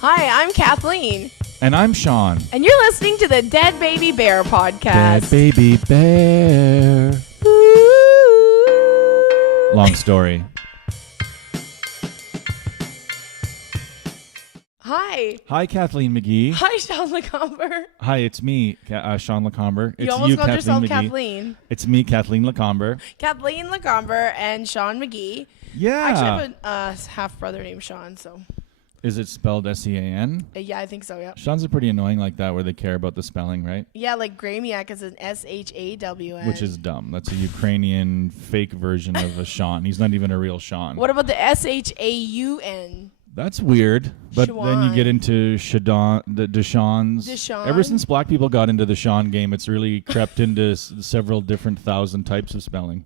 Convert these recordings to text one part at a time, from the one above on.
Hi, I'm Kathleen. And I'm Sean. And you're listening to the Dead Baby Bear podcast. Dead Baby Bear. Long story. Hi. Hi, Kathleen McGee. Hi, Sean Lacomber. Hi, it's me, Sean Lacomber. It's You almost called yourself McGee. Kathleen. It's me, Kathleen Lacomber. Kathleen Lacomber and Sean McGee. Yeah. Actually, I have a half-brother named Sean, so. Is it spelled S-E-A-N? Yeah, I think so, yeah. Sean's are pretty annoying like that where they care about the spelling, right? Yeah, like Gramiak is an S-H-A-W-N. Which is dumb. That's a Ukrainian fake version of a Sean. He's not even a real Sean. What about the S-H-A-U-N? That's weird. But then you get into Deshaun's. Deshaun? Ever since black people got into the Sean game, it's really crept into several different thousand types of spelling.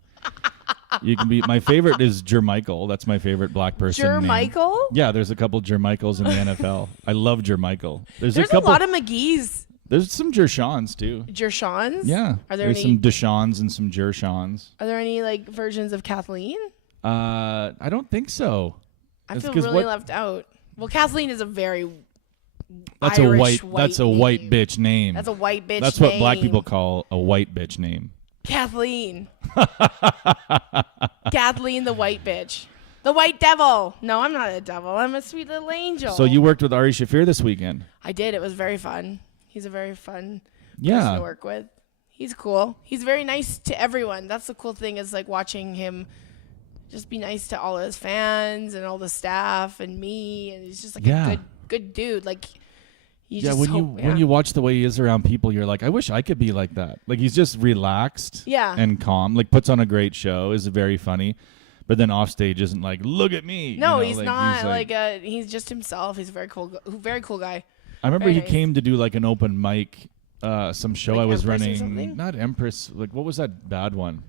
You can be. My favorite is Jermichael. That's my favorite black person Jermichael? name. Yeah, there's a couple Jermichaels in the NFL. I love Jermichael. There's a lot of McGee's. There's some Jershawns too. Jershawns? Yeah. Are there There's any? some Deshawns and some Jershawns. Are there any like versions of Kathleen? I don't think so. I feel really left out. Well, Kathleen is a very That's Irish a white bitch name. That's a white bitch That's name. what black people call a white bitch name. Kathleen. Kathleen the white bitch. The white devil. No, I'm not a devil. I'm a sweet little angel. So you worked with Ari Shaffir this weekend. I did. It was very fun. He's a very fun person Yeah. to work with. He's cool. He's very nice to everyone. That's the cool thing is like watching him just be nice to all his fans and all the staff and me, and he's just like a good dude. Like when you watch the way he is around people, you're like, I wish I could be like that. Like he's just relaxed and calm. Like puts on a great show, is very funny, but then off stage isn't like, look at me. No, you know, he's not he's just himself. He's a very cool guy. I remember he came to do like an open mic, some show like I was Empress or running. something? Not Empress. Like what was that bad one?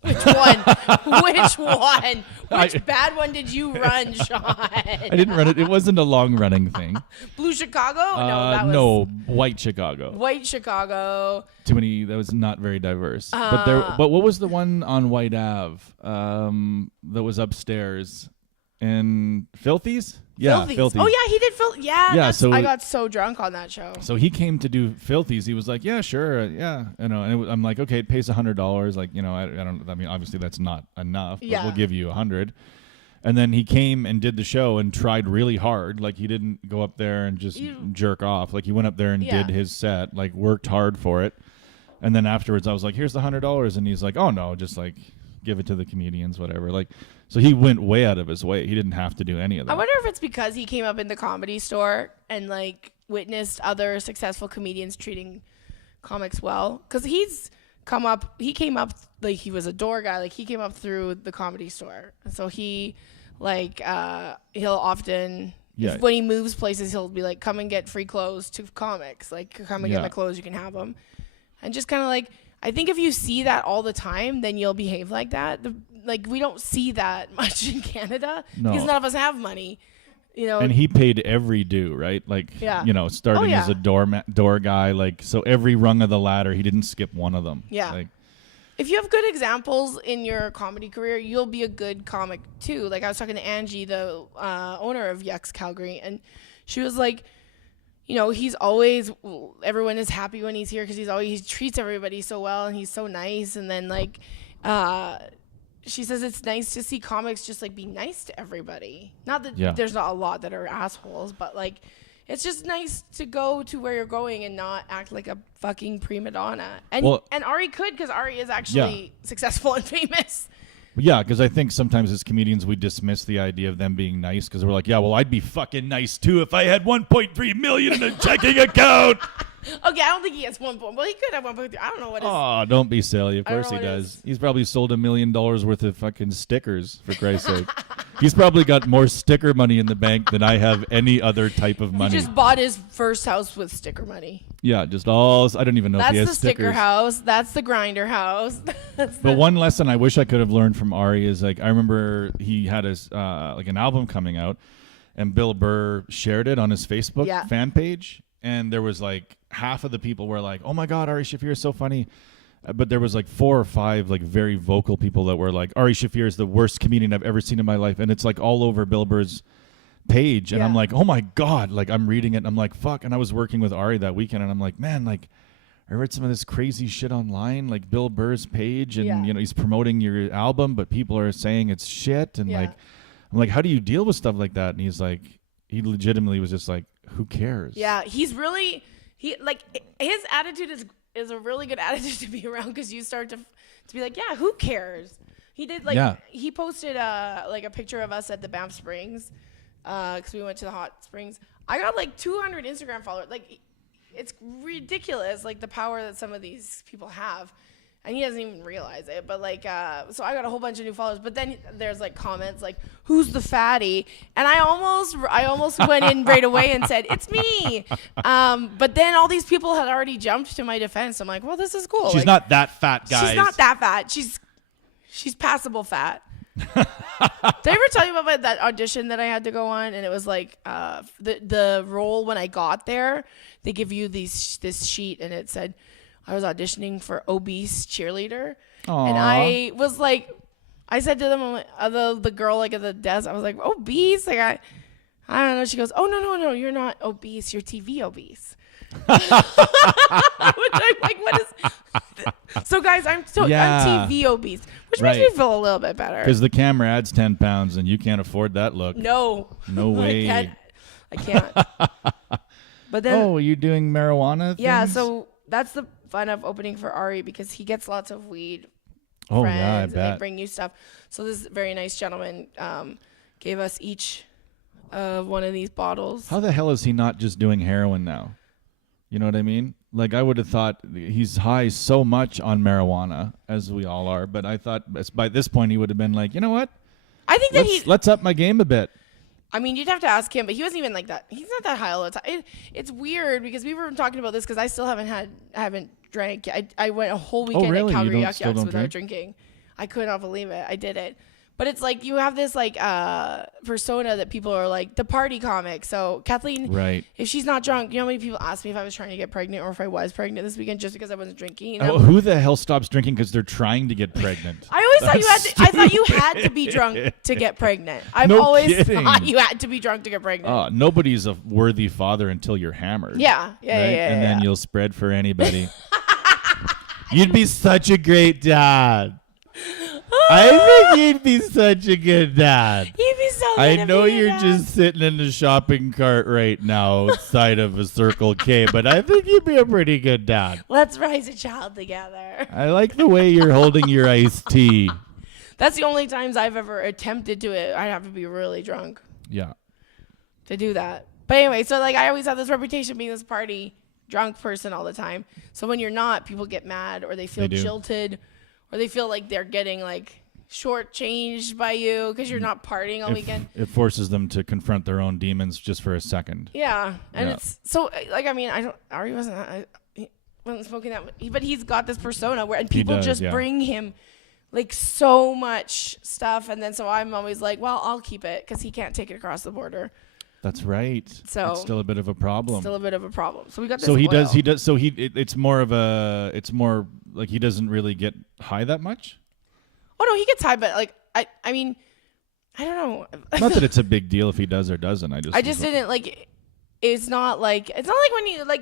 Which one? Which one? Which bad one did you run, Sean? I didn't run it. It wasn't a long running thing. Blue Chicago? No, White Chicago. White Chicago. Too many. That was not very diverse. But what was the one on White Ave that was upstairs? In Filthy's? Yeah, Filthy's. Oh yeah, he did Yeah. So I got so drunk on that show. So he came to do Filthy's. He was like, "Yeah, sure, yeah." You know, and I'm like, "Okay, it pays $100." Like, you know, I don't. I mean, obviously that's not enough. But we'll give you $100. And then he came and did the show and tried really hard. Like he didn't go up there and just jerk off. Like he went up there and did his set. Like worked hard for it. And then afterwards, I was like, "Here's the $100," and he's like, "Oh no, just like give it to the comedians, whatever." Like. So he went way out of his way. He didn't have to do any of that. I wonder if it's because he came up in the Comedy Store and like witnessed other successful comedians treating comics well. Because he came up like he was a door guy. Like he came up through the Comedy Store. And so he like he'll often when he moves places he'll be like, come and get free clothes to comics. Like come and get my clothes, you can have them. And just kind of like, I think if you see that all the time, then you'll behave like that. Like we don't see that much in Canada because none of us have money, you know. And he paid every due, right? Like, you know, starting as a door guy, like so every rung of the ladder, he didn't skip one of them. Yeah. Like, if you have good examples in your comedy career, you'll be a good comic too. Like I was talking to Angie, the owner of Yucks Calgary, and she was like, you know, everyone is happy when he's here because he treats everybody so well and he's so nice. And then like, she says it's nice to see comics just like be nice to everybody. Not that there's not a lot that are assholes, but like, it's just nice to go to where you're going and not act like a fucking prima donna. And Ari could, because Ari is actually successful and famous. Yeah, because I think sometimes as comedians we dismiss the idea of them being nice because we're like, yeah, well, I'd be fucking nice too if I had 1.3 million in a checking account. Okay, I don't think he has 1 point. Well, he could have 1.3. I don't know what. Oh, don't be silly. Of course he does. He's probably sold $1 million worth of fucking stickers, for Christ's sake. He's probably got more sticker money in the bank than I have any other type of money. He just bought his first house with sticker money. Yeah, just all. I don't even know if he has stickers. That's the sticker house. That's the grinder house. But one lesson I wish I could have learned from Ari is like I remember he had his like an album coming out, and Bill Burr shared it on his Facebook fan page, and there was like half of the people were like, "Oh my God, Ari Shaffir is so funny." But there was like 4 or 5 like very vocal people that were like, Ari Shaffir is the worst comedian I've ever seen in my life. And it's like all over Bill Burr's page, and I'm like, oh my God, like I'm reading it and I'm like, fuck. And I was working with Ari that weekend and I'm like, man, like I read some of this crazy shit online, like Bill Burr's page, and you know, he's promoting your album, but people are saying it's shit. And like, I'm like, how do you deal with stuff like that? And he's like, he legitimately was just like, who cares? Yeah, he's really, like his attitude is a really good attitude to be around, because you start to be like, yeah, who cares? He did he posted like a picture of us at the Banff Springs, because we went to the hot springs. I got like 200 Instagram followers. Like, it's ridiculous, like the power that some of these people have, and he doesn't even realize it. But like, so I got a whole bunch of new followers. But then there's like comments like, "Who's the fatty?" And I almost went in right away and said, "It's me." But then all these people had already jumped to my defense. I'm like, "Well, this is cool." She's not that fat, guys. She's not that fat. She's passable fat. Did I ever tell you about that audition that I had to go on? And it was like the role when I got there, they give you this sheet, and it said I was auditioning for obese cheerleader. Aww. And I was like, I said to them, I'm like, the girl like at the desk, I was like, obese? Like I don't know. She goes, oh no, you're not obese. You're TV obese. Which I'm like, what is? So guys, I'm TV obese, which makes me feel a little bit better. Because the camera adds 10 pounds, and you can't afford that look. No way. I can't. But then, you're doing marijuana things? Yeah, so that's the fun of opening for Ari, because he gets lots of weed friends, I bet. And they bring you stuff. So this very nice gentleman gave us each one of these bottles. How the hell is he not just doing heroin now? You know what I mean? Like, I would have thought he's high so much on marijuana, as we all are, but I thought by this point he would have been like, you know what? I think let's up my game a bit. I mean, you'd have to ask him, but he wasn't even like that. He's not that high all the time. It's weird, because we were talking about this, because I still haven't drank. I went a whole weekend at Calgary Yuck Yucks without drinking. I could not believe it. I did it. But it's like you have this like persona that people are like the party comic. So Kathleen, if she's not drunk, you know how many people asked me if I was trying to get pregnant or if I was pregnant this weekend just because I wasn't drinking. You know? Oh, who the hell stops drinking because they're trying to get pregnant? I always thought you had to be drunk to get pregnant. I've always thought you had to be drunk to get pregnant. Nobody's a worthy father until you're hammered. Yeah. And then you'll spread for anybody. You'd be such a great dad. I think you'd be such a good dad. You'd be so good. I know you're just sitting in the shopping cart right now outside of a Circle K, but I think you'd be a pretty good dad. Let's raise a child together. I like the way you're holding your iced tea. That's the only times I've ever attempted to it. I'd have to be really drunk. Yeah. To do that. But anyway, so like I always have this reputation of being this party drunk person all the time. So when you're not, people get mad or they feel jilted. Or they feel like they're getting like shortchanged by you because you're not partying all weekend. It forces them to confront their own demons just for a second. Yeah, and it's so like I mean Ari wasn't smoking that, but he's got this persona where and people bring him like so much stuff, and then so I'm always like, well, I'll keep it because he can't take it across the border. That's right. So it's still a bit of a problem. So we got this. So he does. So it's more like he doesn't really get high that much. Oh no, he gets high, but like I mean, I don't know. Not that it's a big deal if he does or doesn't. I just didn't like. It's not like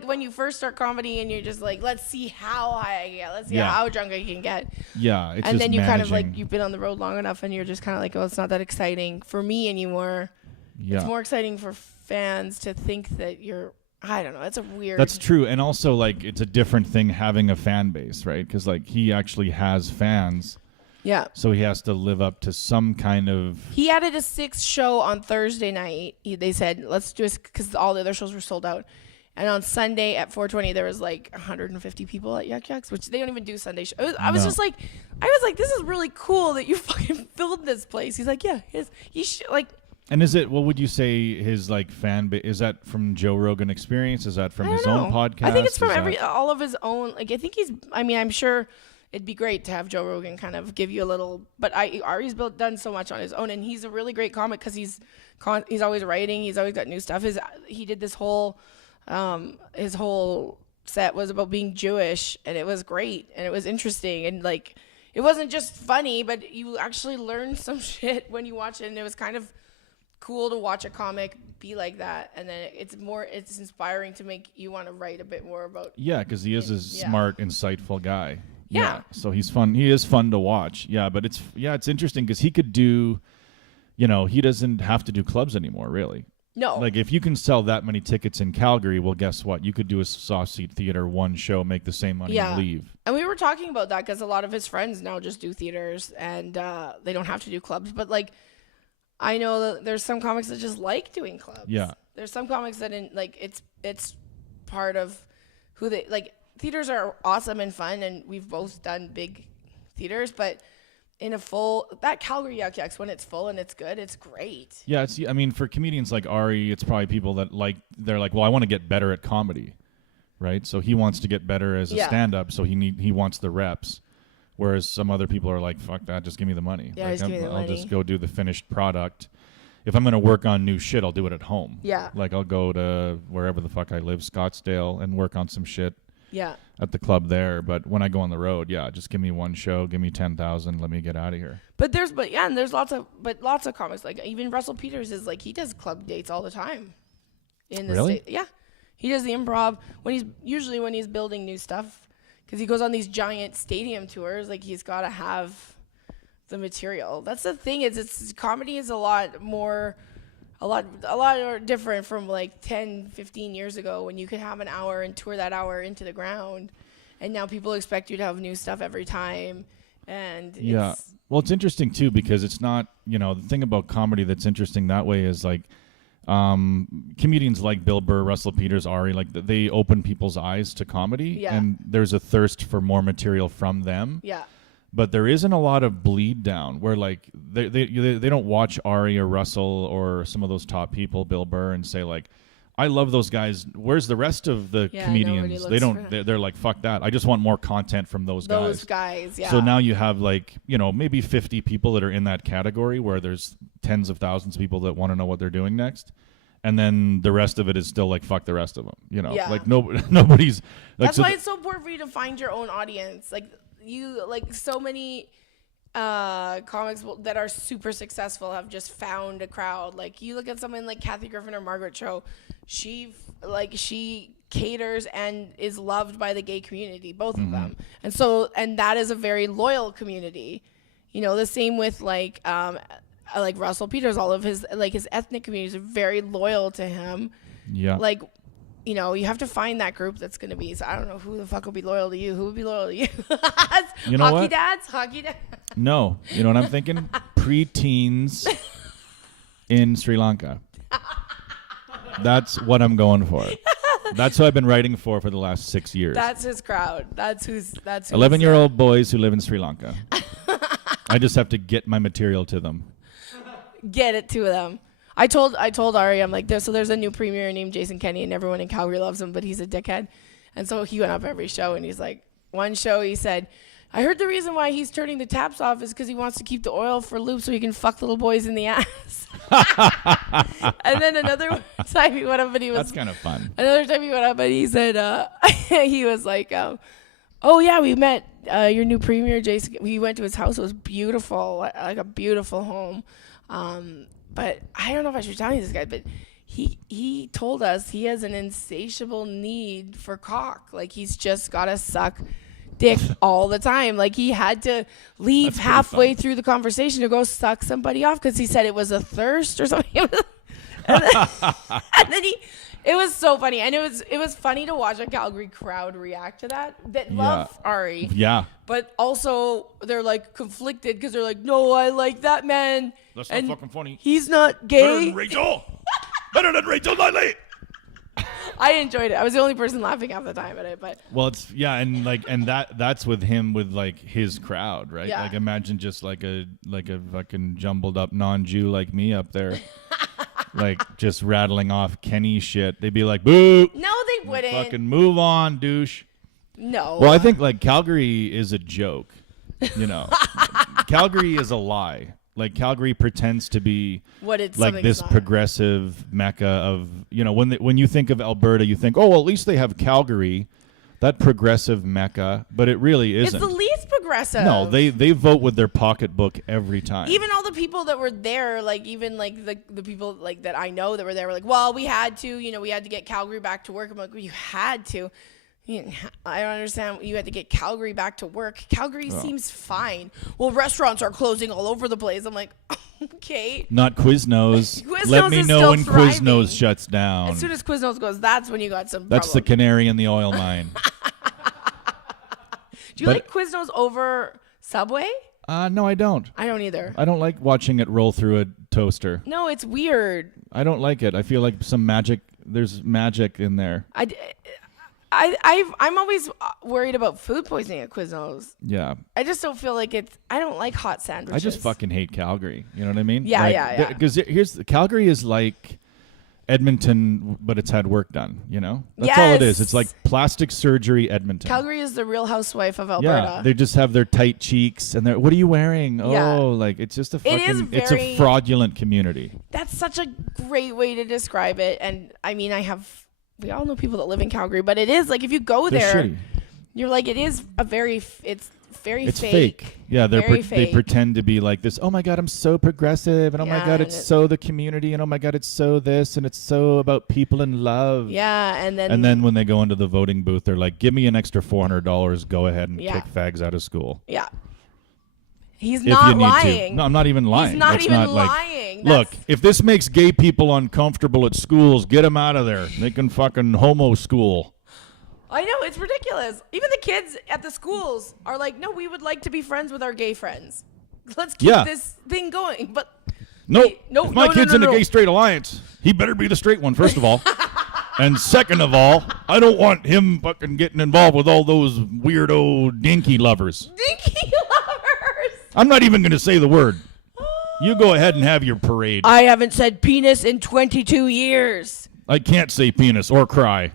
when you first start comedy and you're just like, let's see how high I get, let's see how drunk I can get. Yeah, it's and just then you managing. kind of like you've been on the road long enough and you're just kind of like, oh, it's not that exciting for me anymore. Yeah. It's more exciting for fans to think that you're. I don't know. It's a weird. That's true, and also like it's a different thing having a fan base, right? Because like he actually has fans. Yeah. So he has to live up to some kind of. He added a 6th show on Thursday night. They said let's do it because all the other shows were sold out, and on Sunday at 4:20 there was like 150 people at Yuck Yucks, which they don't even do Sunday shows. I was like, this is really cool that you fucking filled this place. He's like, yeah, he should like. And is it, what would you say his like fan base, is that from Joe Rogan Experience? Is that from his own podcast? I think it's from all of his own, like I think I'm sure it'd be great to have Joe Rogan kind of give you a little, but Ari's done so much on his own and he's a really great comic because he's always writing, he's always got new stuff. He did this whole, his whole set was about being Jewish and it was great and it was interesting and like, it wasn't just funny, but you actually learned some shit when you watch it and it was kind of cool to watch a comic be like that, and then it's inspiring to make you want to write a bit more about. Yeah, because he is a smart, insightful guy. Yeah. So he's fun. He is fun to watch. Yeah, but it's interesting because he could do, he doesn't have to do clubs anymore, really. No. Like, if you can sell that many tickets in Calgary, well, guess what? You could do a soft seat theater, one show, make the same money, and leave. And we were talking about that because a lot of his friends now just do theaters, and they don't have to do clubs. But, like, I know that there's some comics that just like doing clubs. Yeah. There's some comics that, it's part of who they, like, theaters are awesome and fun, and we've both done big theaters, but in a full, that Calgary Yuck Yucks, when it's full and it's good, it's great. Yeah, for comedians like Ari, it's probably people that they're like, well, I want to get better at comedy, right? So he wants to get better as a stand-up, so he wants the reps. Whereas some other people are like, fuck that, just give me the money. Yeah, just give me the money. I'll just go do the finished product. If I'm going to work on new shit, I'll do it at home. Yeah. Like, I'll go to wherever the fuck I live, Scottsdale, and work on some shit. Yeah. At the club there, but when I go on the road, just give me one show, give me 10,000, let me get out of here. And there's lots of comics, like even Russell Peters is like, he does club dates all the time. In the really? Yeah, he does the improv when he's building new stuff, because he goes on these giant stadium tours. Like, he's got to have the material. That's the thing, it's comedy is a lot more different from like 10, 15 years ago, when you could have an hour and tour that hour into the ground, and now people expect you to have new stuff every time. And it's interesting too, because it's not, the thing about comedy that's interesting that way is like, comedians like Bill Burr, Russell Peters, Ari, like they open people's eyes to comedy, and there's a thirst for more material from them. Yeah. But there isn't a lot of bleed down where like they don't watch Ari or Russell or some of those top people, Bill Burr, and say like, I love those guys. Where's the rest of the comedians? They don't. They're like, fuck that. I just want more content from those guys. Those guys, yeah. So now you have like, maybe 50 people that are in that category, where there's tens of thousands of people that want to know what they're doing next. And then the rest of it is still like, fuck the rest of them. Like nobody's. Like, that's why it's so important for you to find your own audience. Like, so many comics that are super successful have just found a crowd. Like, you look at someone like Kathy Griffin or Margaret Cho, she caters and is loved by the gay community, both of them. And that is a very loyal community. The same with like Russell Peters, all of his ethnic communities are very loyal to him. Yeah. Like, you have to find that group that's going to be. So I don't know who the fuck will be loyal to you. Who would be loyal to you? You know Hockey what? Hockey dads? No. You know what I'm thinking? Preteens in Sri Lanka. That's what I'm going for. That's who I've been writing for the last 6 years. That's his crowd. That's who 11-year-old boys who live in Sri Lanka. I just have to get my material to them. Get it to them. I told Ari, I'm like, there's a new premier named Jason Kenney, and everyone in Calgary loves him, but he's a dickhead. And so he went up every show, and he's like, one show he said, I heard the reason why he's turning the taps off is because he wants to keep the oil for lube so he can fuck little boys in the ass. And then another time he went up and he was... That's kind of fun. Another time he went up and he said, he was like, oh yeah, we met your new premier, Jason. We went to his house. It was beautiful, like a beautiful home. But I don't know if I should tell you this guy, but he told us he has an insatiable need for cock. Like, he's just got to suck dick all the time. Like, he had to leave halfway through the conversation to go suck somebody off because he said it was a thirst or something. and then it was so funny. And it was funny to watch a Calgary crowd react to that love Ari. Yeah. But also they're like conflicted because they're like, no, I like that man. That's not fucking funny. He's not gay. Better than Rachel. Better than Rachel Knightley. I enjoyed it. I was the only person laughing half the time at it, but well, it's and that's with him with like his crowd, right? Yeah. Like, imagine just like a fucking jumbled up non-Jew like me up there, like just rattling off Kenny shit. They'd be like, boo. No, they wouldn't. Fucking move on, douche. No. Well, I think like Calgary is a joke. Calgary is a lie. Like, Calgary pretends to be what it's like this progressive mecca of, when you think of Alberta, you think, oh, well, at least they have Calgary, that progressive mecca, but it really isn't. It's the least progressive progressive. No, they vote with their pocketbook every time. Even all the people that were there, like even like the people like that I know that were there were like, well, we had to, we had to get Calgary back to work. I'm like, well, you had to. I don't understand. You had to get Calgary back to work. Calgary seems fine. Well, restaurants are closing all over the place. I'm like, okay. Not Quiznos. Quiznos Let me is know still when thriving. Quiznos shuts down. As soon as Quiznos goes, that's when you got some That's the problem. canary in the oil mine. Do you like Quiznos over Subway? No, I don't. I don't either. I don't like watching it roll through a toaster. No, it's weird. I don't like it. I feel like there's magic in there. I'm always worried about food poisoning at Quiznos. Yeah. I just don't feel like I don't like hot sandwiches. I just fucking hate Calgary. You know what I mean? Yeah, yeah. Because Calgary is like Edmonton, but it's had work done, That's all it is. It's like plastic surgery Edmonton. Calgary is the Real Housewife of Alberta. Yeah, they just have their tight cheeks and what are you wearing? It's just a fucking, it's a fraudulent community. That's such a great way to describe it. And I mean, we all know people that live in Calgary, but it is like if you go They're there, shitty. You're like, it's very it's fake. Yeah, they they pretend to be like this. Oh my God, I'm so progressive, and oh my God, it's so the community, and oh my God, it's so this, and it's so about people and love. Yeah, and then when they go into the voting booth, they're like, "Give me an extra $400. Go ahead and kick fags out of school." Yeah. He's not lying. No, I'm not even lying. He's not That's even not lying. Look, if this makes gay people uncomfortable at schools, get them out of there. They can fucking homo school. I know, it's ridiculous. Even the kids at the schools are like, no, we would like to be friends with our gay friends. Let's keep this thing going. But if my kid's in a gay-straight alliance, he better be the straight one, first of all. And second of all, I don't want him fucking getting involved with all those weirdo dinky lovers. Dinky lovers! I'm not even going to say the word. You go ahead and have your parade. I haven't said penis in 22 years. I can't say penis or cry.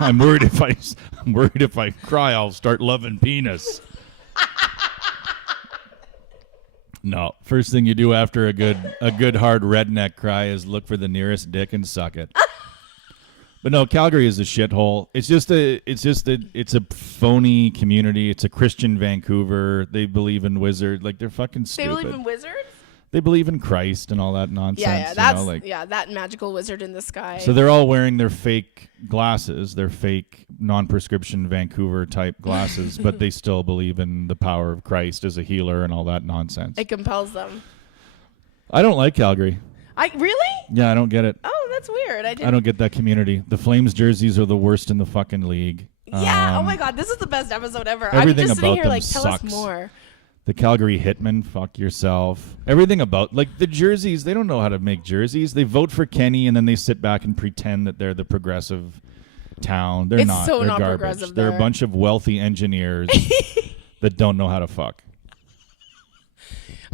I'm worried if I cry, I'll start loving penis. No, first thing you do after a good hard redneck cry is look for the nearest dick and suck it. But no, Calgary is a shithole. It's a phony community. It's a Christian Vancouver. They believe in wizards. Like, they're fucking stupid. They believe in wizards? They believe in Christ and all that nonsense. That magical wizard in the sky. So they're all wearing their fake glasses, their fake non-prescription Vancouver type glasses, but they still believe in the power of Christ as a healer and all that nonsense. It compels them. I don't like Calgary. Really? Yeah, I don't get it. Oh, that's weird. I don't get that community. The Flames jerseys are the worst in the fucking league. Yeah. Oh my God, this is the best episode ever. Everything I'm just about sitting here them like, tell sucks. us more. The Calgary Hitmen, fuck yourself. Everything about, like, the jerseys, they don't know how to make jerseys. They vote for Kenny and then they sit back and pretend that they're the progressive town. They're not. So they're not garbage. progressive. They're a bunch of wealthy engineers that don't know how to fuck.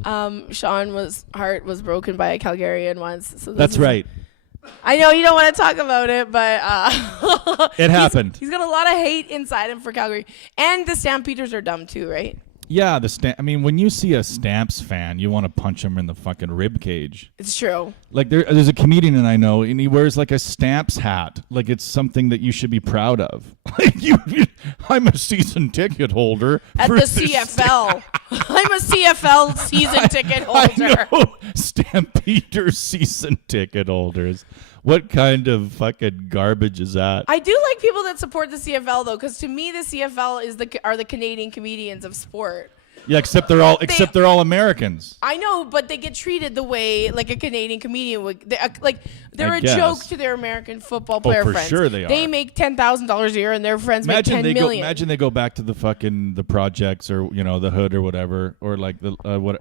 Sean's heart was broken by a Calgarian once. So That's right. I know you don't want to talk about it, but it happened. He's got a lot of hate inside him for Calgary. And the Stampeders are dumb too, right? Yeah, when you see a Stamps fan, you want to punch him in the fucking rib cage. It's true. Like, there's a comedian that I know, and he wears like a Stamps hat, like it's something that you should be proud of. Like, I'm a season ticket holder at the CFL. I'm a CFL season ticket holder. I know. Stampeder season ticket holders. What kind of fucking garbage is that? I do like people that support the CFL though, because to me the CFL are the Canadian comedians of sport. Yeah, except they're all Americans. I know, but they get treated the way like a Canadian comedian would. They're a joke to their American football player friends. For sure they are. They make $10,000 a year, and their friends make $10 million. Imagine they go back to the projects or the hood or whatever, or like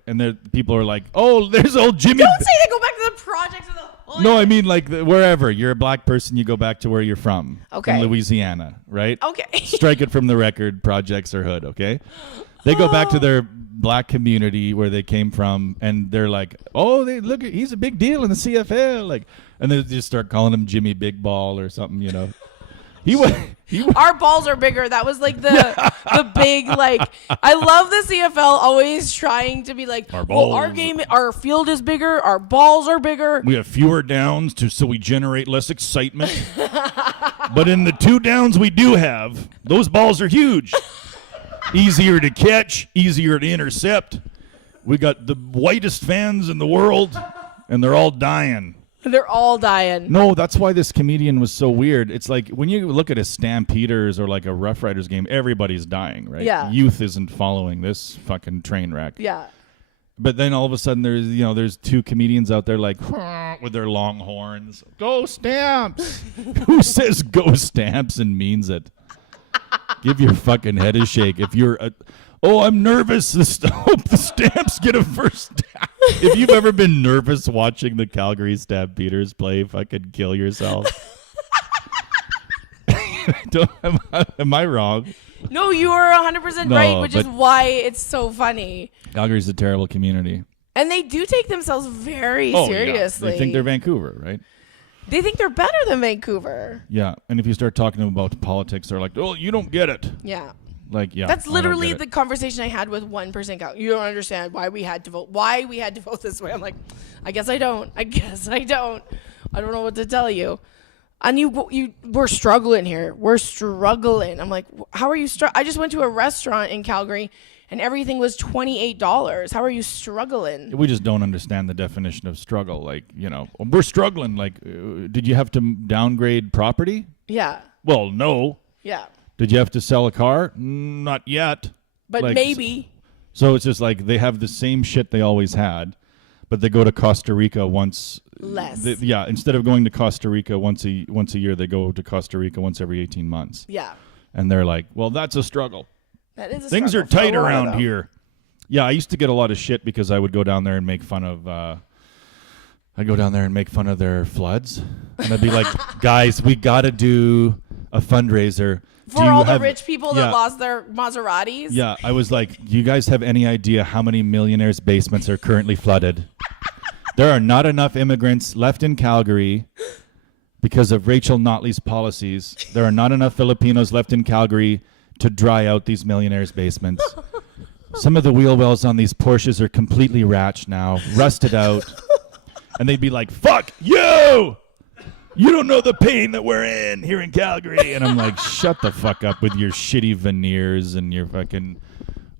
and people are like, oh, there's old Jimmy. Don't say they go back to the projects or the hood. No, I mean like wherever you're a black person, you go back to where you're from. Okay. In Louisiana, right? Okay. Strike it from the record, projects or hood. Okay. They go back to their black community where they came from, and they're like, "Oh, he's a big deal in the CFL." Like, and they just start calling him Jimmy Big Ball or something, Our balls are bigger. That was like the big like. I love the CFL always trying to be like, our field is bigger, our balls are bigger. We have fewer downs so we generate less excitement. But in the 2 downs we do have, those balls are huge. Easier to catch, easier to intercept. We got the whitest fans in the world, and they're all dying. They're all dying. No, that's why this comedian was so weird. It's like when you look at a Stampeders or like a Rough Riders game, everybody's dying, right? Yeah. Youth isn't following this fucking train wreck. Yeah. But then all of a sudden there's two comedians out there like with their long horns. Go Stamps! Who says go Stamps and means it? Give your fucking head a shake. If you're I'm nervous. Hope the Stamps get a first down. If you've ever been nervous watching the Calgary Stampeders play, fucking kill yourself. Am I wrong? No, you are 100% right, which is why it's so funny. Calgary's a terrible community. And they do take themselves very seriously. Yeah. They think they're Vancouver, right? They think they're better than Vancouver. Yeah, and if you start talking about politics, they're like, oh, you don't get it. Yeah. Like, yeah. That's literally the conversation I had with 1%. You don't understand why we had to vote. Why we had to vote this way. I'm like, I guess I don't. I don't know what to tell you. And we're struggling here. We're struggling. I'm like, how are you I just went to a restaurant in Calgary and everything was $28. How are you struggling? We just don't understand the definition of struggle. Like, we're struggling. Like, did you have to downgrade property? Yeah. Well, no. Yeah. Did you have to sell a car? Not yet. But maybe. So it's just like they have the same shit they always had, but they go to Costa Rica once. Less. Instead of going to Costa Rica once a year, they go to Costa Rica once every 18 months. Yeah. And they're like, well, that's a struggle. That is a Things struggle are tight around here. Yeah, I used to get a lot of shit because I would go down there and make fun of their floods. And I'd be like, guys, we got to do a fundraiser. For all the rich people that lost their Maseratis? Yeah, I was like, do you guys have any idea how many millionaires' basements are currently flooded? There are not enough immigrants left in Calgary because of Rachel Notley's policies. There are not enough Filipinos left in Calgary to dry out these millionaires' basements. Some of the wheel wells on these Porsches are completely ratched now, rusted out. And they'd be like, fuck you! You don't know the pain that we're in here in Calgary. And I'm like, shut the fuck up with your shitty veneers and your fucking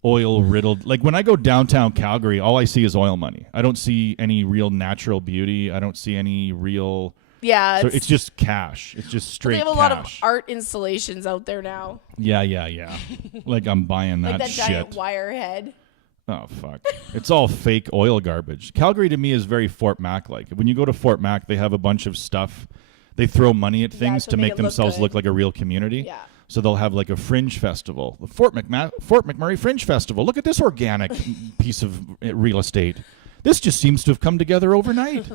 oil-riddled. Like, when I go downtown Calgary, all I see is oil money. I don't see any real natural beauty. I don't see any real... Yeah. So it's just cash. It's just straight cash. They have a lot of art installations out there now. Yeah. Like, I'm buying that shit. Like that giant wire head. Oh, fuck. It's all fake oil garbage. Calgary, to me, is very Fort Mac-like. When you go to Fort Mac, they have a bunch of stuff. They throw money at things to make themselves look like a real community. Yeah. So they'll have like a fringe festival. The Fort McMurray Fringe Festival. Look at this organic piece of real estate. This just seems to have come together overnight.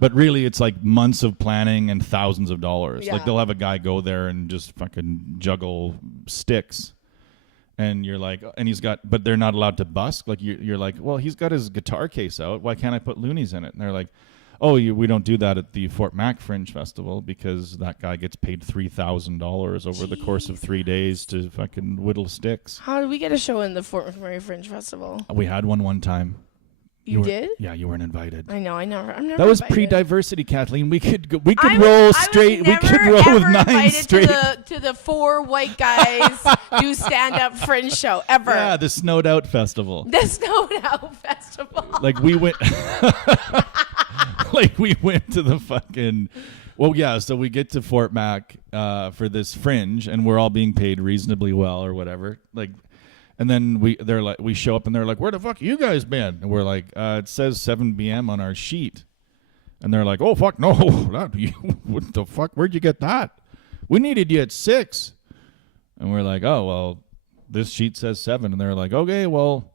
But really, it's like months of planning and thousands of dollars. Yeah. Like, they'll have a guy go there and just fucking juggle sticks. And you're like, but they're not allowed to busk. Like, you're like, well, he's got his guitar case out. Why can't I put loonies in it? And they're like, oh, we don't do that at the Fort Mac Fringe Festival because that guy gets paid $3,000 over the course of 3 days to fucking whittle sticks. How did we get a show in the Fort McMurray Fringe Festival? We had one time. You did? Yeah, you weren't invited. I know. I'm never. That was invited. pre-diversity, Kathleen. We could roll straight. We could roll with 9 straight. To the 4 white guys do stand-up Fringe show ever. Yeah, the Snowed Out Festival. The Snowed Out Festival. Like, we went. Like, we went to the fucking. Well, yeah. So we get to Fort Mac for this Fringe, and we're all being paid reasonably well or whatever. Like. And then we show up and they're like, where the fuck you guys been? And we're like, it says 7 p.m. on our sheet. And they're like, oh, fuck, no. What the fuck? Where'd you get that? We needed you at 6. And we're like, oh, well, this sheet says 7. And they're like, okay, well,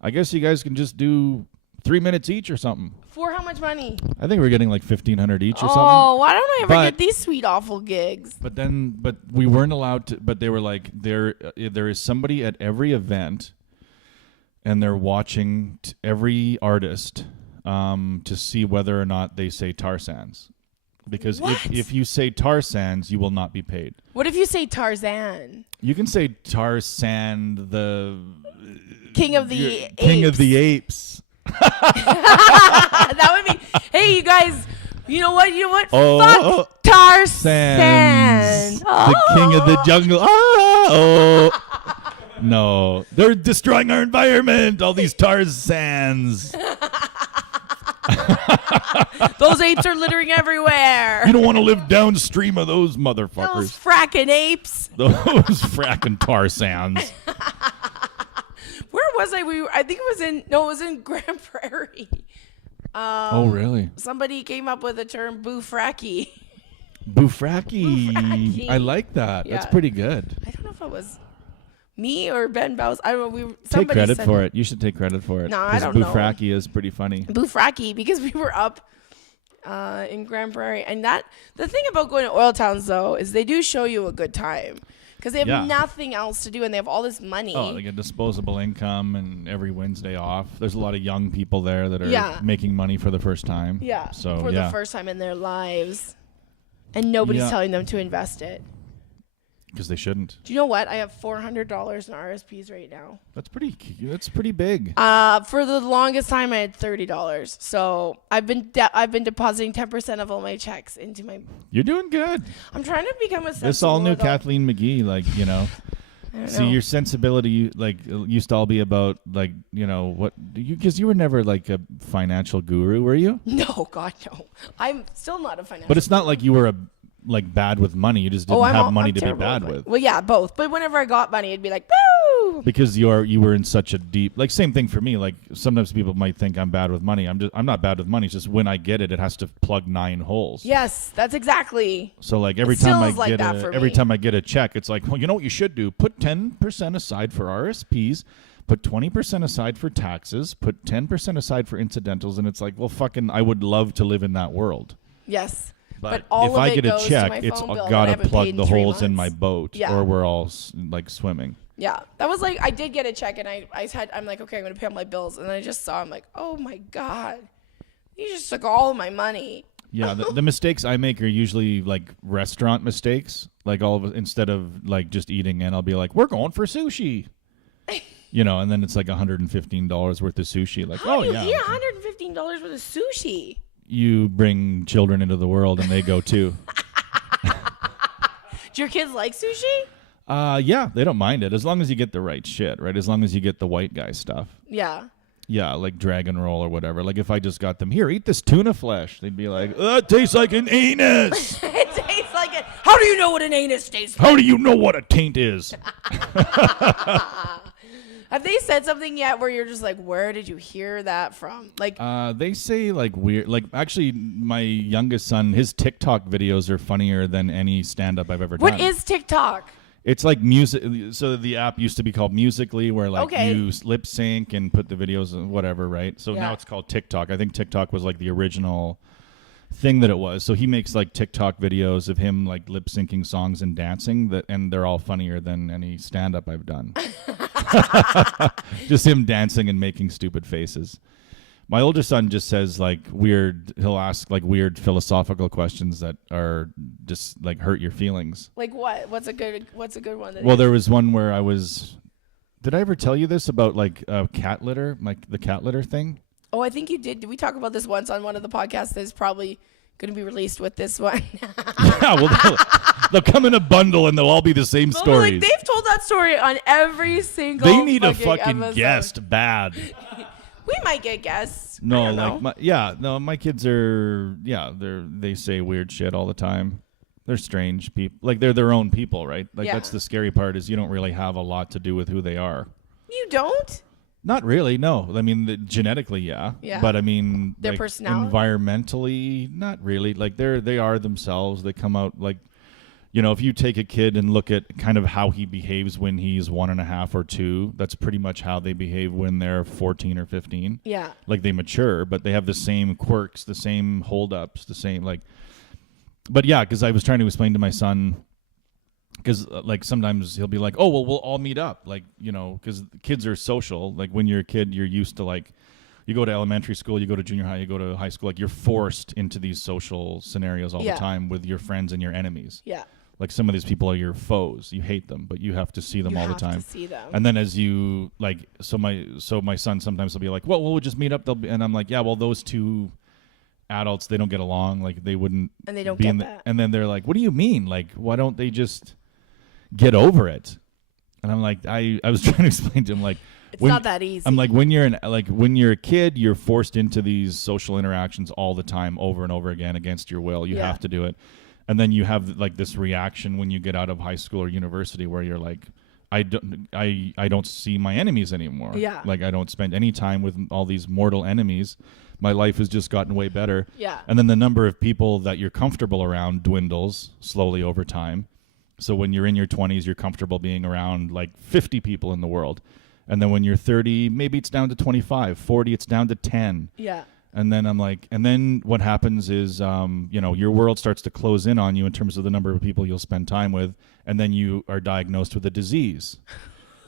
I guess you guys can just do 3 minutes each or something. For how much money? I think we're getting like $1,500 each or something. Oh, why don't I ever get these sweet awful gigs? But we weren't allowed to. But they were like, there is somebody at every event, and they're watching every artist to see whether or not they say tar sands. Because if you say tar sands, you will not be paid. What if you say Tarzan? You can say Tarzan, the King of the Apes. King of the Apes. That would be. Hey, you guys. You know what? Fuck Tarzan. The king of the jungle. No, they're destroying our environment. All these tar sands. Those apes are littering everywhere. You don't want to live downstream of those motherfuckers. Those fracking apes. Those fracking tar sands. Where was I? I think it was in Grande Prairie. Oh, really? Somebody came up with the term boofracky. Boofracky. I like that. Yeah. That's pretty good. I don't know if it was me or Ben Bows. I don't know. Take credit for it. You should take credit for it. No, I don't know. Boofracky is pretty funny. Boofracky, because we were up in Grande Prairie. And the thing about going to oil towns, though, is they do show you a good time. Because they have nothing else to do, and they have all this money. Oh, they get disposable income and every Wednesday off. There's a lot of young people there that are making money for the first time. Yeah, so, for the first time in their lives. And nobody's telling them to invest it. Because they shouldn't. Do you know what? I have $400 in RSPs right now. That's pretty big. For the longest time, I had $30. So I've been depositing 10% of all my checks into my. You're doing good. I'm trying to become a. This all new Kathleen McGee, like, you know. See, your sensibility, like, used to all be about, like, you know, what because you were never like a financial guru, were you? No, God, no. I'm still not a financial. But it's not like you were bad with money. You just didn't have money to be bad with. Well, yeah, both. But whenever I got money, it'd be like, woo! Because you were in such a deep, like, same thing for me. Like, sometimes people might think I'm bad with money. I'm not bad with money. It's just when I get it, it has to plug 9 holes. Yes, that's exactly. So like every time I get a check, it's like, well, you know what you should do? Put 10% aside for RSPs. Put 20% aside for taxes. Put 10% aside for incidentals. And it's like, well, fucking, I would love to live in that world. Yes. But if I get a check, it's got to plug the holes in my boat, or we're all like swimming. Yeah, that was like, I did get a check, and I'm like, okay, I'm gonna pay all my bills, and then I just saw, I'm like, oh my God, you just took all of my money. Yeah, the mistakes I make are usually like restaurant mistakes. Like instead of like just eating in, I'll be like, we're going for sushi. You know, and then it's like $115 worth of sushi. Like, How do you eat $115 worth of sushi? You bring children into the world and they go too. Do your kids like sushi? Yeah, they don't mind it as long as you get the right shit, right? As long as you get the white guy stuff. Yeah. Yeah, like dragon roll or whatever. Like if I just got them, here, eat this tuna flesh, they'd be like, it tastes like an anus. It tastes like it. How do you know what an anus tastes like? How do you know what a taint is? Have they said something yet where you're just like, where did you hear that from? Like, they say like weird, like actually my youngest son, his TikTok videos are funnier than any stand-up I've ever done. What is TikTok? It's like music. So the app used to be called Musical.ly, where like you lip sync and put the videos and whatever, right? So now it's called TikTok. I think TikTok was like the original thing that it was. So he makes like TikTok videos of him like lip syncing songs and dancing, and they're all funnier than any stand up I've done. Just him dancing and making stupid faces. My older son just says like weird, he'll ask like weird philosophical questions that are just like hurt your feelings. Like what? What's a good one? Well, there was one where did I ever tell you this about like cat litter, like the cat litter thing? Oh, I think you did. Did we talk about this once on one of the podcasts that is probably going to be released with this one? Yeah, well, they'll come in a bundle and they'll all be the same stories. Like, they've told that story on every single They need a fucking episode. guest bad. We might get guests. No, like my kids are they say weird shit all the time. They're strange people. Like they're their own people, right? Like that's the scary part is you don't really have a lot to do with who they are. You don't? Not really, no. I mean, genetically, yeah. But I mean, their like, personality, environmentally, not really. Like they are themselves. They come out like, you know, if you take a kid and look at kind of how he behaves when he's 1.5 or 2, that's pretty much how they behave when they're 14 or 15. Yeah. Like they mature, but they have the same quirks, the same holdups, the same like. But yeah, because I was trying to explain to my son. Because like sometimes he'll be like, oh, well, we'll all meet up. Like, you know, because kids are social. Like when you're a kid, you're used to like, you go to elementary school, you go to junior high, you go to high school. Like you're forced into these social scenarios all the time with your friends and your enemies. Yeah. Like some of these people are your foes. You hate them, but you have to see them all the time. You have to see them. And then as you like, so my son sometimes will be like, well, we'll just meet up. And I'm like, yeah, well, those two adults, they don't get along. Like they wouldn't. And they don't get that. And then they're like, what do you mean? Like, why don't they just get over it? And I'm like, I was trying to explain to him, like, it's not that easy. I'm like, when you're a kid, you're forced into these social interactions all the time, over and over again, against your will. You have to do it. And then you have like this reaction when you get out of high school or university where you're like, I don't see my enemies anymore. Yeah. Like, I don't spend any time with all these mortal enemies. My life has just gotten way better. Yeah. And then the number of people that you're comfortable around dwindles slowly over time. So when you're in your 20s, you're comfortable being around like 50 people in the world. And then when you're 30, maybe it's down to 25, 40, it's down to 10. Yeah. And then I'm like, and then what happens is, your world starts to close in on you in terms of the number of people you'll spend time with. And then you are diagnosed with a disease.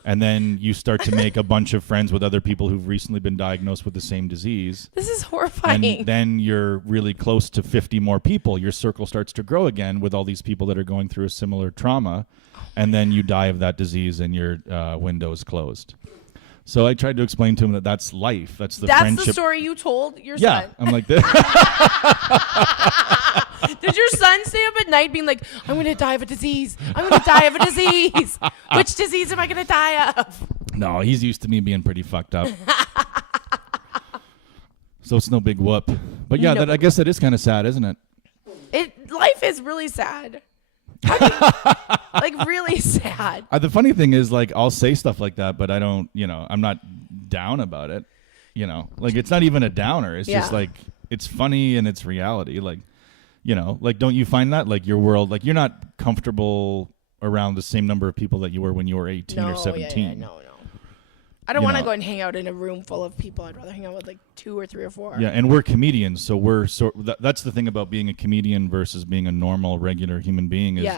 And then you start to make a bunch of friends with other people who've recently been diagnosed with the same disease. This is horrifying. And then you're really close to 50 more people. Your circle starts to grow again with all these people that are going through a similar trauma. And then you die of that disease and your window is closed. So I tried to explain to him that that's life. That's the friendship. That's the story you told your son. Yeah, I'm like this. Did your son stay up at night being like, I'm going to die of a disease. I'm going to die of a disease. Which disease am I going to die of? No, he's used to me being pretty fucked up. So it's no big whoop. But yeah, I guess that is kind of sad, isn't it? Life is really sad. Like really sad. The funny thing is, like, I'll say stuff like that, but I don't, I'm not down about it. Like, it's not even a downer. It's just like, it's funny and it's reality. Like, like, don't you find that, like, your world, like, you're not comfortable around the same number of people that you were when you were 18 or 17. No. I don't want to go and hang out in a room full of people. I'd rather hang out with like 2 or 3 or 4. Yeah, and we're comedians, so that's the thing about being a comedian versus being a normal, regular human being is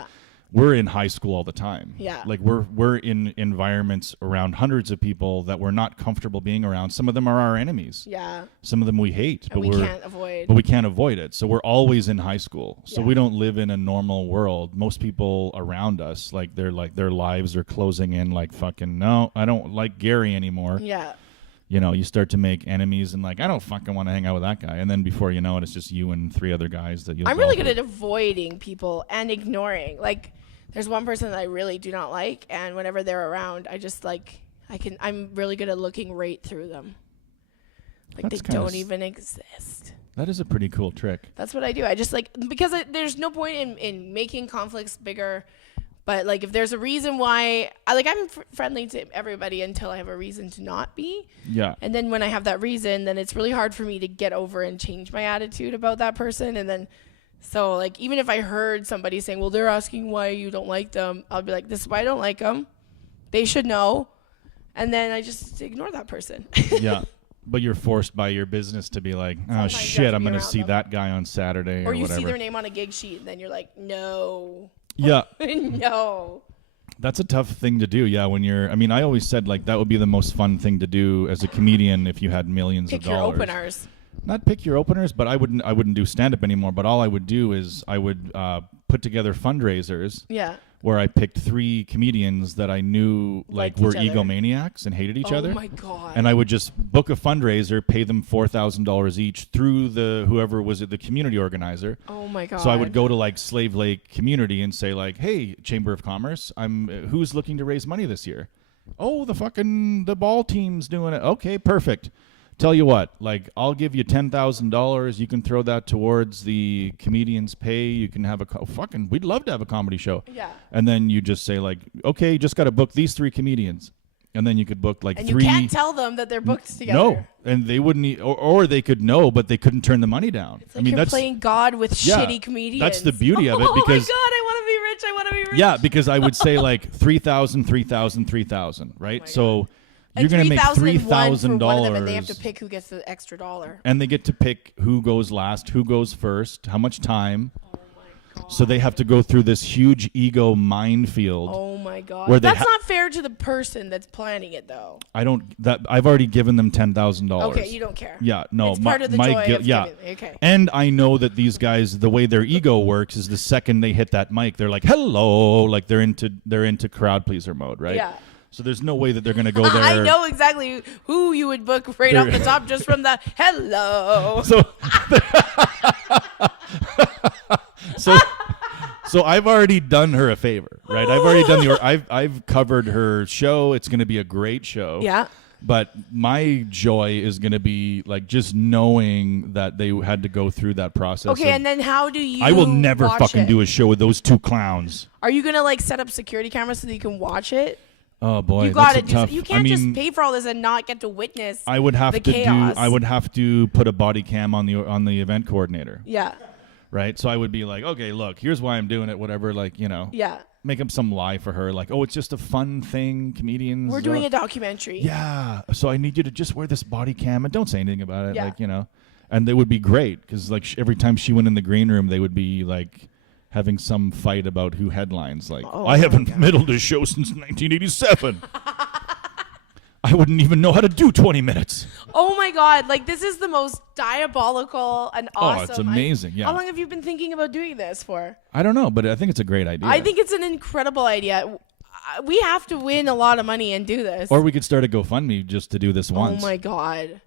we're in high school all the time. Yeah. Like, we're in environments around hundreds of people that we're not comfortable being around. Some of them are our enemies. Yeah. Some of them we hate. And we can't avoid. But we can't avoid it. So we're always in high school. So we don't live in a normal world. Most people around us, like their lives are closing in like fucking, no, I don't like Gary anymore. Yeah. You start to make enemies and like, I don't fucking want to hang out with that guy. And then before you know it, it's just you and 3 other guys that you. I'm really good at avoiding people and ignoring. Like, there's one person that I really do not like, and whenever they're around, I just like, I'm really good at looking right through them. Like, they don't even exist. That is a pretty cool trick. That's what I do. I just like, because there's no point in making conflicts bigger. But like, if there's a reason why, I'm friendly to everybody until I have a reason to not be. Yeah. And then when I have that reason, then it's really hard for me to get over and change my attitude about that person. And then, so like, even if I heard somebody saying, well, they're asking why you don't like them, I'll be like, this is why I don't like them. They should know. And then I just ignore that person. Yeah. But you're forced by your business to be like, oh, shit, I'm going to see that guy on Saturday or you whatever. See their name on a gig sheet, and then you're like, no. Yeah. No. That's a tough thing to do. Yeah. When I always said, like, that would be the most fun thing to do as a comedian if you had millions of dollars. Pick your openers. Not pick your openers, but I wouldn't do stand-up anymore. But all I would do is I would put together fundraisers. Yeah. Where I picked 3 comedians that I knew were egomaniacs and hated each other. Oh my God. And I would just book a fundraiser, pay them $4,000 each through whoever was the community organizer. Oh my God. So I would go to like Slave Lake community and say like, hey, Chamber of Commerce, who's looking to raise money this year? Oh, the ball team's doing it. Okay, perfect. Tell you what, like, I'll give you $10,000. You can throw that towards the comedian's pay. You can have we'd love to have a comedy show. Yeah. And then you just say like, okay, you just got to book these 3 comedians. And then you could book like 3. And you can't tell them that they're booked together. No, and they wouldn't, or they could know, but they couldn't turn the money down. It's like you're playing God with shitty comedians. That's the beauty of it. Oh because, my God, I want to be rich. I want to be rich. Yeah, because I would say like 3,000, 3,000, 3,000, right? So you're going to make $3,000, and they have to pick who gets the extra dollar. And they get to pick who goes last, who goes first, how much time. Oh my God. So they have to go through this huge ego minefield. Oh my God. Where that's not fair to the person that's planning it, though. I've already given them $10,000. Okay, you don't care. Yeah, no. It's part of the joy of giving. Okay. And I know that these guys, the way their ego works is the second they hit that mic, they're like, hello, like they're into crowd pleaser mode, right? Yeah. So there's no way that they're going to go there. I know exactly who you would book right off the top just from the hello. So I've already done her a favor, right? I've already done I've covered her show. It's going to be a great show. Yeah. But my joy is going to be like just knowing that they had to go through that process. Okay, and then how do you I will never fucking do it? a show with those two clowns. Are you going to like set up security cameras so that you can watch it? Oh boy, you got to do. tough. You can't just pay for all this and not get to witness. I would have the to chaos. I would have to put a body cam on the event coordinator. Yeah. Right. So I would be like, okay, look, here's why I'm doing it. Whatever. Like, you know. Yeah. Make up some lie for her. Like, oh, it's just a fun thing. Comedians. We're doing a documentary. Yeah. So I need you to just wear this body cam and don't say anything about it. Yeah. Like, you know. And they would be great because like every time she went in the green room, they would be like having some fight about who headlines. Like, I haven't middled a show since 1987. I wouldn't even know how to do 20 minutes. Oh my God. Like, this is the most diabolical and awesome. Oh, it's amazing. Yeah. How long have you been thinking about doing this for? I don't know, but I think it's a great idea. I think it's an incredible idea. We have to win a lot of money and do this. Or we could start a GoFundMe just to do this once. Oh my God.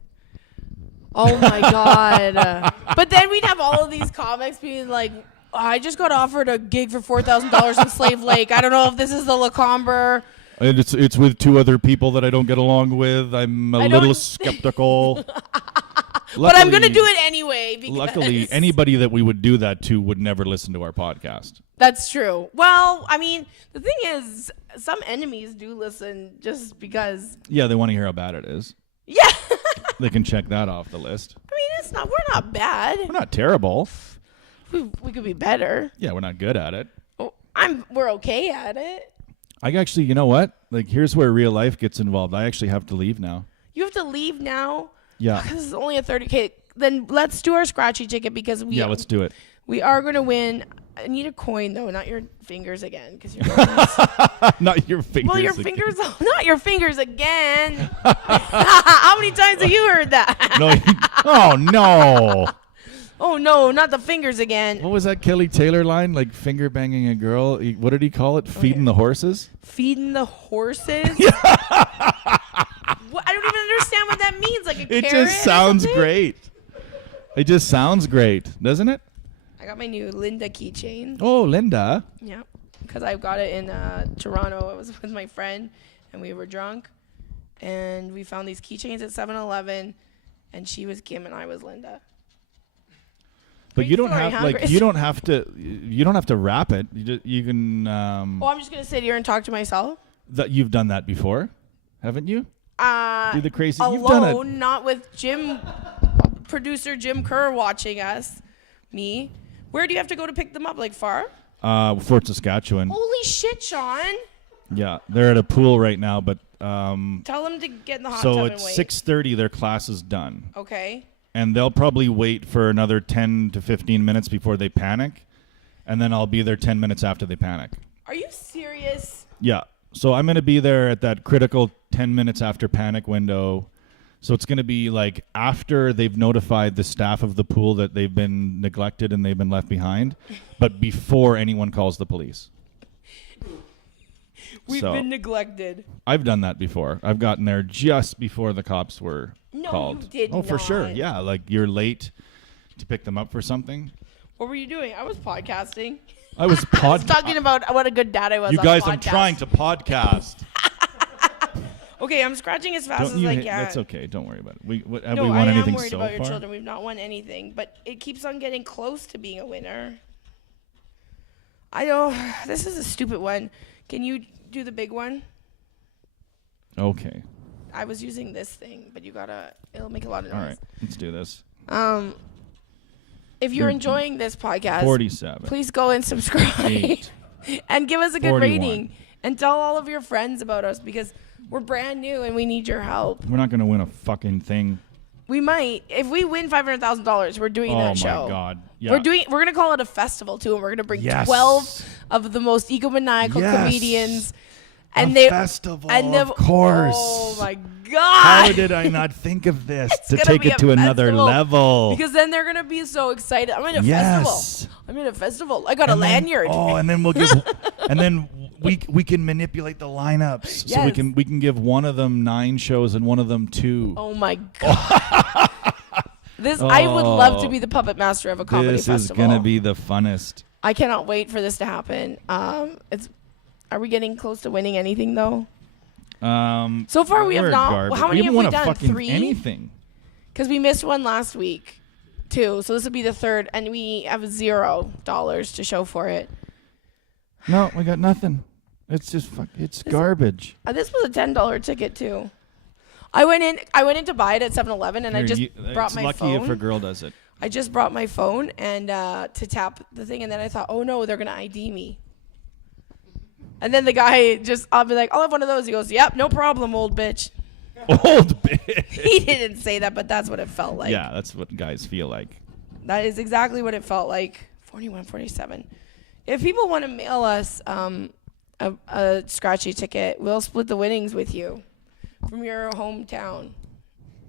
Oh my God. But then we'd have all of these comics being like, I just got offered a gig for $4,000 in Slave Lake. I don't know if this is the Lacombe. And it's with two other people that I don't get along with. I'm a little skeptical. But I'm going to do it anyway. Because luckily, anybody that we would do that to would never listen to our podcast. That's true. Well, I mean, the thing is, some enemies do listen just because. Yeah, they want to hear how bad it is. Yeah. They can check that off the list. I mean, we're not bad. We're not terrible. We could be better. Yeah, we're not good at it. Oh, we're okay at it. I actually, you know what? Like, here's where real life gets involved. I actually have to leave now. You have to leave now? Yeah. Because it's only a 30K. Then let's do our scratchy ticket because Yeah, let's do it. We are going to win. I need a coin, though, not your fingers again. Because you're not your fingers. Well, your fingers, not your fingers again. How many times have you heard that? No. Oh, no. Oh, no, not the fingers again. What was that Kelly Taylor line? Like finger banging a girl? What did he call it? Feeding the horses? Feeding the horses? I don't even understand what that means. Like a carrot? It just sounds great. It just sounds great, doesn't it? I got my new Linda keychain. Oh, Linda. Yeah, because I got it in Toronto. I was with my friend, and we were drunk. And we found these keychains at 7-Eleven, and she was Kim, and I was Linda. But you don't have to wrap it. You can. Oh, I'm just gonna sit here and talk to myself. That you've done that before, haven't you? Do the crazy. Alone, you've done it. Not with producer Jim Kerr watching us. Me. Where do you have to go to pick them up? Like far? Fort Saskatchewan. Holy shit, Sean. Yeah, they're at a pool right now, but. Tell them to get in the hot tub and wait. wait. So at 6:30, their class is done. Okay. And they'll probably wait for another 10 to 15 minutes before they panic. And then I'll be there 10 minutes after they panic. Are you serious? Yeah. So I'm going to be there at that critical 10 minutes after panic window. So it's going to be like after they've notified the staff of the pool that they've been neglected and they've been left behind, but before anyone calls the police. We've been neglected. I've done that before. I've gotten there just before the cops were called. No, you did not. Oh, for sure. Yeah, like you're late to pick them up for something. What were you doing? I was podcasting. I was talking about what a good dad I was. You guys, I'm trying to podcast. Okay, I'm scratching as fast as I can. That's okay. Don't worry about it. Have no, we won I anything am worried so about your far? children. We've not won anything, but it keeps on getting close to being a winner. I know. This is a stupid one. Can you do the big one? Okay. I was using this thing, but it'll make a lot of noise. All right, let's do this. If you're enjoying this podcast, 47. Please go and subscribe and give us a good 41. rating and tell all of your friends about us because we're brand new and we need your help. We're not going to win a fucking thing. We might. If we win $500,000, we're doing that show. Oh my God. Yeah. We're going to call it a festival too, and we're going to bring 12 of the most egomaniacal comedians. And festival, of course. Oh my God. How did I not think of this to take it to another level? Because then they're going to be so excited. I'm in a festival. I'm in a festival. I got a lanyard. And then we'll give and then we can manipulate the lineups. Yes. So we can give one of them 9 shows and one of them 2. Oh my God. I would love to be the puppet master of a comedy festival. This is going to be the funnest. I cannot wait for this to happen. Are we getting close to winning anything though? So far we have not. Garbage. How many have we done? Fucking 3? Anything. Because we missed one last week, too. So this will be the 3rd, and we have $0 to show for it. No, we got nothing. It's just it's garbage. This was a $10 ticket too. I went in to buy it at 7-Eleven, and I just brought my phone. It's lucky if a girl does it. I just brought my phone and to tap the thing, and then I thought, oh no, they're gonna ID me. And then the guy I'll be like, I'll have one of those. He goes, yep, no problem, old bitch. Old bitch. He didn't say that, but that's what it felt like. Yeah, that's what guys feel like. That is exactly what it felt like. 41.47. If people want to mail us a scratchy ticket, we'll split the winnings with you from your hometown.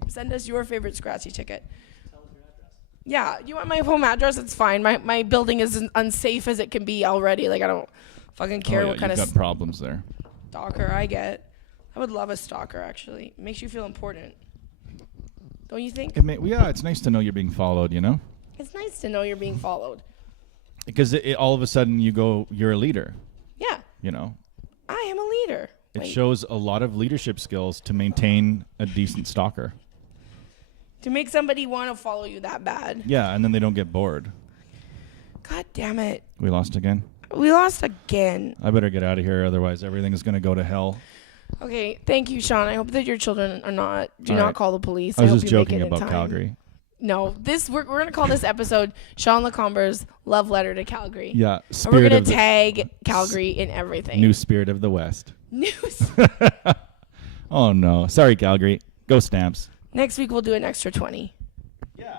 Send us your favorite scratchy ticket. Tell us your address. Yeah, you want my home address? It's fine. My building is as unsafe as it can be already. Like, I don't fucking care what kind of you've got problems there. stalker I get. I would love a stalker, actually. It makes you feel important. Don't you think? It's nice to know you're being followed, you know? It's nice to know you're being followed. Because all of a sudden you're a leader. Yeah. You know? I am a leader. It shows a lot of leadership skills to maintain a decent stalker. To make somebody want to follow you that bad. Yeah, and then they don't get bored. God damn it. We lost again? We lost again. I better get out of here, otherwise everything is going to go to hell. Okay, thank you, Sean. I hope that your children do not call the police. I was hope just you make joking it in about time. Calgary. No, we're going to call this episode Sean Lacomber's Love Letter to Calgary. Yeah. And we're going to tag Calgary in everything. New spirit of the West. News. Oh, no. Sorry, Calgary. Go Stamps. Next week, we'll do an extra 20. Yeah.